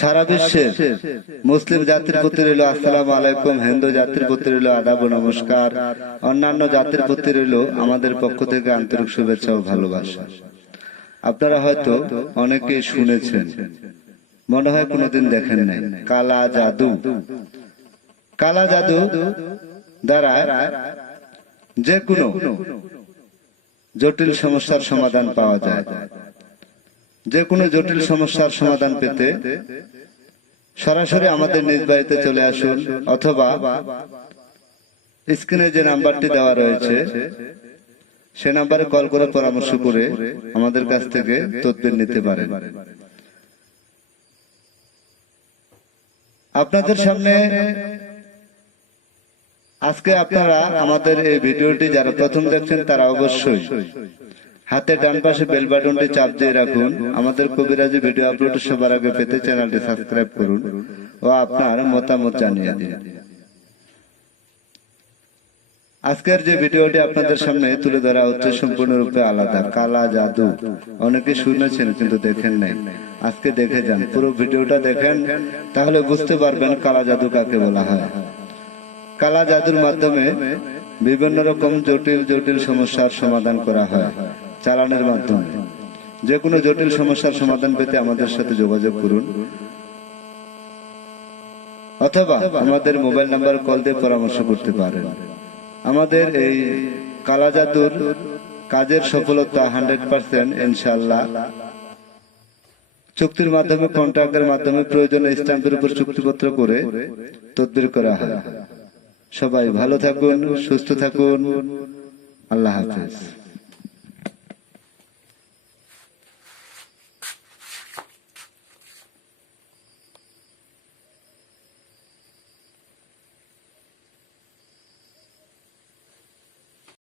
সারা বিশ্বের মুসলিম জাতির প্রতি রইল আসসালামু আলাইকুম, হিন্দু জাতির প্রতি রইল আদাব ও নমস্কার, অন্যান্য জাতির প্রতি রইল আমাদের পক্ষ থেকে আন্তরিক শুভেচ্ছা ও ভালোবাসা। আপনারা হয়তো অনেকেই শুনেছেন, মনে হয় কোনোদিন দেখেন নাই, কালা জাদু। কালা জাদু দ্বারা যে কোনো জটিল সমস্যার সমাধান পাওয়া যায়। যে কোনো জটিল সমস্যার সমাধান পেতে সরাসরি আমাদের নিজ বাড়িতে চলে আসুন, অথবা স্ক্রিনে যে নাম্বারটি দেওয়া রয়েছে সে নাম্বারে কল করে পরামর্শ করে আমাদের কাছ থেকে তদবির নিতে পারেন। আপনাদের সামনে আজকে আপনারা আমাদের এই ভিডিওটি যারা প্রথম দেখছেন তারা অবশ্যই হাতে ডান পাশে বেল বাটনটি চাপ দিয়ে রাখুন। আমাদের কবিরাজি ভিডিও আপলোড সবার আগে পেতে চ্যানেলটি সাবস্ক্রাইব করুন ও আপনার মতামত জানিয়ে দিন। আজকের যে ভিডিওটি আপনাদের সামনে তুলে ধরা হচ্ছে সম্পূর্ণরূপে আলাদা, কালা জাদু। অনেকে শুনেছেন কিন্তু দেখেন নাই, আজকে দেখে যান, পুরো ভিডিওটা দেখেন, তাহলে বুঝতে পারবেন কালা জাদু কাকে বলা হয়। কালা জাদুর মাধ্যমে বিভিন্ন রকম জটিল জটিল সমস্যার সমাধান করা হয় চালানের মাধ্যমে। যে কোনো জটিল সমস্যার সমাধান পেতে আমাদের সাথে যোগাযোগ করুন, অথবা আমাদের মোবাইল নাম্বার কল দিয়ে পরামর্শ করতে পারেন। আমাদের এই কালা জাদুর কাজের সফলতা 100% ইনশাআল্লাহ। চুক্তির মাধ্যমে, কন্ট্রাক্টের মাধ্যমে, প্রয়োজনে স্ট্যাম্পের উপর চুক্তিপত্র করে তদবির করা হয়। সবাই ভালো থাকুন, সুস্থ থাকুন, আল্লাহ হাফেজ।